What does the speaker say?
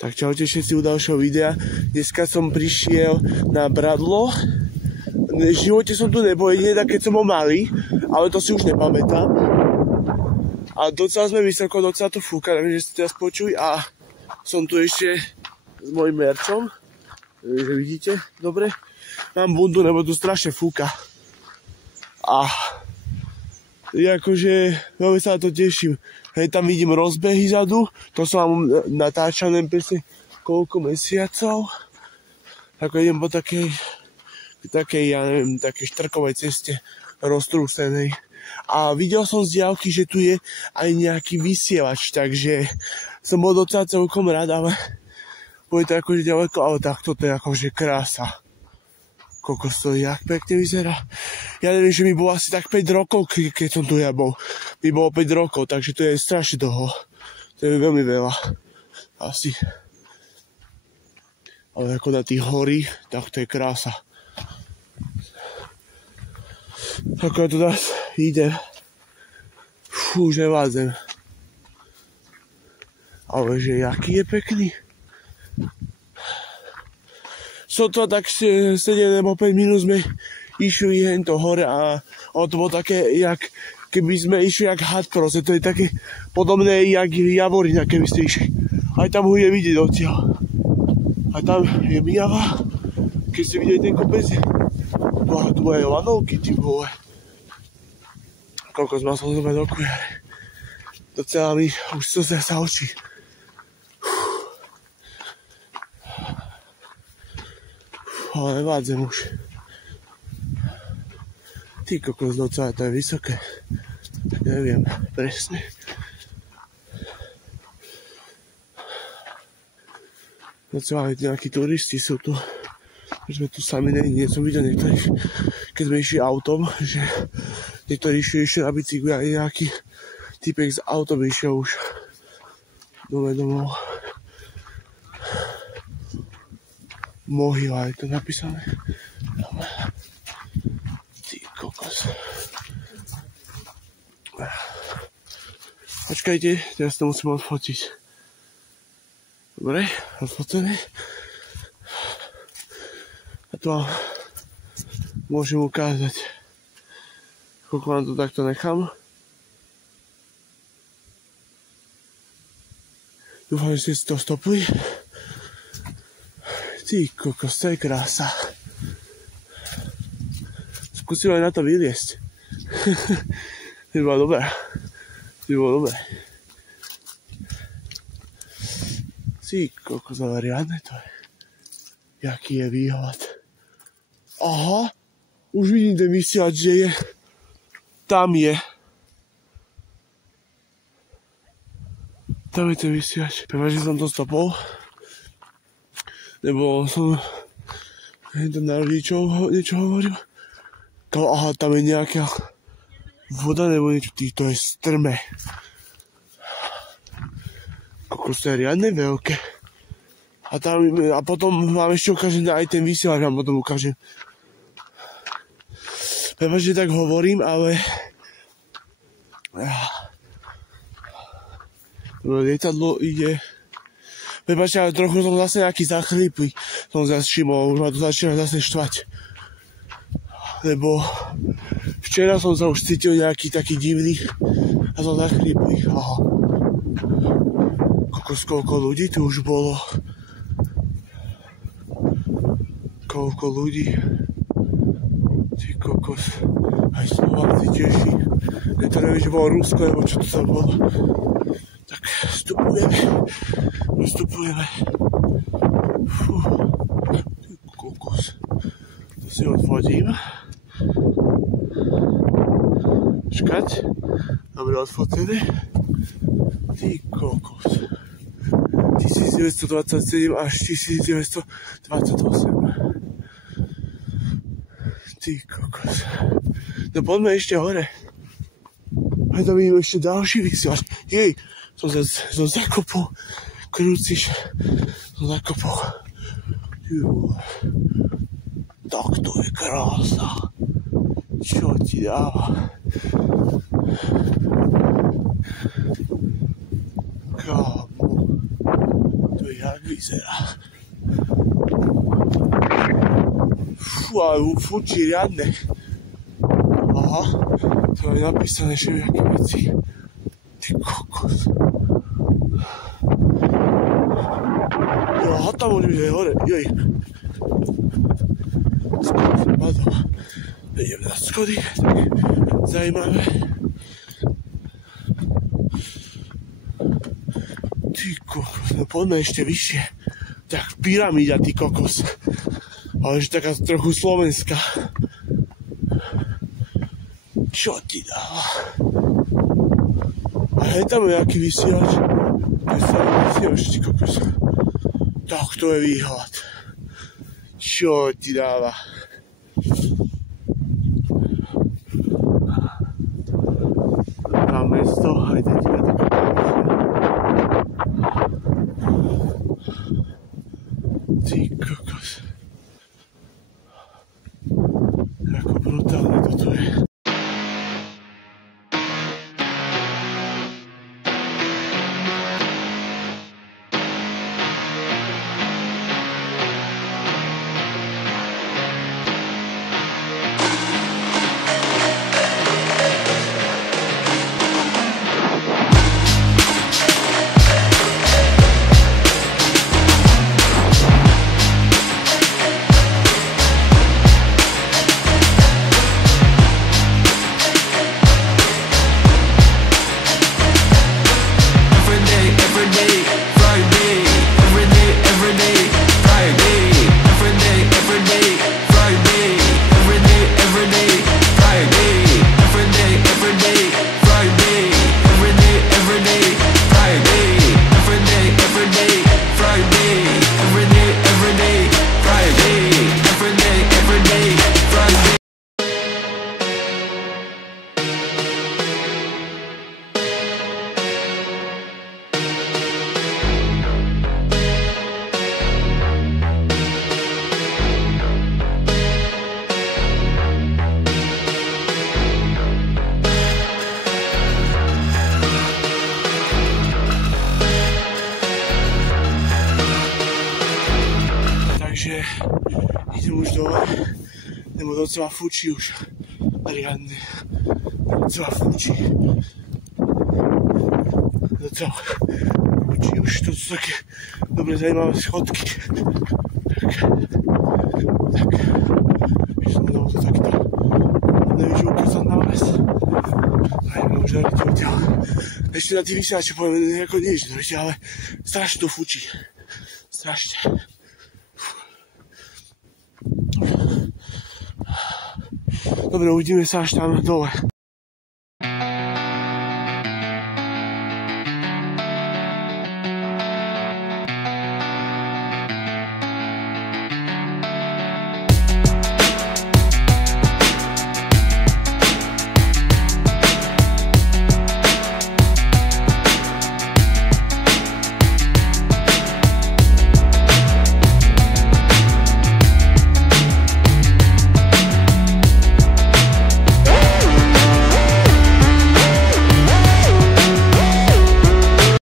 Tak čaute všetci u ďalšieho videa. Dneska som prišiel na Bradlo. V živote som tu nebol, jedine keď som bol malý, ale to si už nepamätám. A docela sme vysoko, docela to fúka, neviem, že ste teraz počuli. A som tu ešte s mojím merčom. Že vidíte, dobre? Mám bundu, nebo tu strašne fúka. A akože veľmi sa na to teším. Hej, tam vidím rozbehy zadu, to som vám natáčal neviem presne koľko mesiacov. Ako idem po takej, ja neviem, takej štrkovej ceste roztrúsenej. A videl som z diaľky, že tu je aj nejaký vysielač, takže som bol docela celkom rád, ale bude to akože ďaleko, ale tak toto je akože krása. Koľko stojí, jak pekne vyzerá. Ja neviem, že mi bolo asi tak 5 rokov, keď som tu ja bol. Mi bolo 5 rokov, takže to je strašne dlho. To je veľmi veľa. Asi. Ale ako na tých horí, tak to je krása. Ako ja tu teraz idem. Fú, už nevládzem. Ale že jaký je pekný. Sotva tak 7 nebo 5 minút sme išli hento hore a to bolo také, jak keby sme išli jak had proste. To je také podobné jak Javorina, keby ste išli. Aj tam ho je vidieť odtiaľ. A tam je Mijava. Keď ste videli ten kopec, tu aj lanovky, ty vole. Koľko z masol sme do kujare. Docela mi už sa očí. Ale nevádzem už. Ty kokos, docela to je vysoké. Tak neviem presne. Docela aj nejakí turisti sú tu. Že sme tu sami nie som videl niektorých, keď sme išli autom, že niektorí išli na bicykli a nejaký typek s autom išiel už domov. Mohyla je to napísané. Ty kokos. Počkajte, teraz to musím odfotiť. Dobre, odfotené. A to vám môžem ukázať. Koľko vám to takto nechám. Dúfam, že ste to stopli. Ty kokos, to je krása. Skúsim aj na to vyliesť. To by bolo dobré. Ty kokos, ale riadne to je. Jaký je výhľad. Aha, už vidím ten vysielač, že je. Tam je. Tam je ten vysielač. Prepáč, že som to stopol. Lebo som na rodičov niečo hovoril. Aha, tam je nejaká voda nebo niečo, to je strme. Kokos, to je riadne veľké. A potom vám ešte ukážem aj ten vysielač, vám potom ukážem. Prepáč, že tak hovorím, ale lietadlo ide. Prepáčte, ale trochu som zase nejaký zachlípy. Som zase všimol, už ma to začína zase štvať. Lebo včera som sa už cítil nejaký taký divný a som zachlípy. Aha. Koľko ľudí tu už bolo. Koľko ľudí. Ty kokos. Aj Slováci teší. Keď to neviem, že bolo Rusko, nebo čo to sa bolo. Tak vstupujeme. Fú, ty kokos. To si odfotím. Čakať. Dobre, odfotené. Ty kokos. 1927 až 1928. Ty kokos. No poďme ešte hore. A tam vidím ešte ďalší vysielač. Jej, som zakopol. Krúciš. Som zakopol. Tak to je krása. Čo ti dáva? Kámo. To je jak tak vyzerá. Fú, ale fučí riadne. Aha, to je napísané, že nejaké veci. Ty kokos. Jo, aha, tam môže byť aj hore, joj. Skoro som padol. Idem na schody, tak zajímavé. Ty kokos, no poďme ešte vyššie. Tak pyramída, ty kokos. Ale že taká trochu slovenská. Čo ti dáva? A hej, tam je nejaký vysielač. To je stále vysielač, ty kokos. Tak to je výhľad. Čo ti dáva? Tam mesto, aj teď je taká ty kokos. Ako brutálne toto je. Takže idem už dole, nebo docela fučí už riadne. Docela fučí. Docela fučí už, to sú také dobre zajímavé schodky. Tak, že som dal to takto. Neviem, že ukázať na vás. Najmä už nariť odtiaľ. Ešte na tých vysielačoch poviem nejako nič, ale strašne to fučí. Strašne. Dobre, uvidíme sa až tam dole.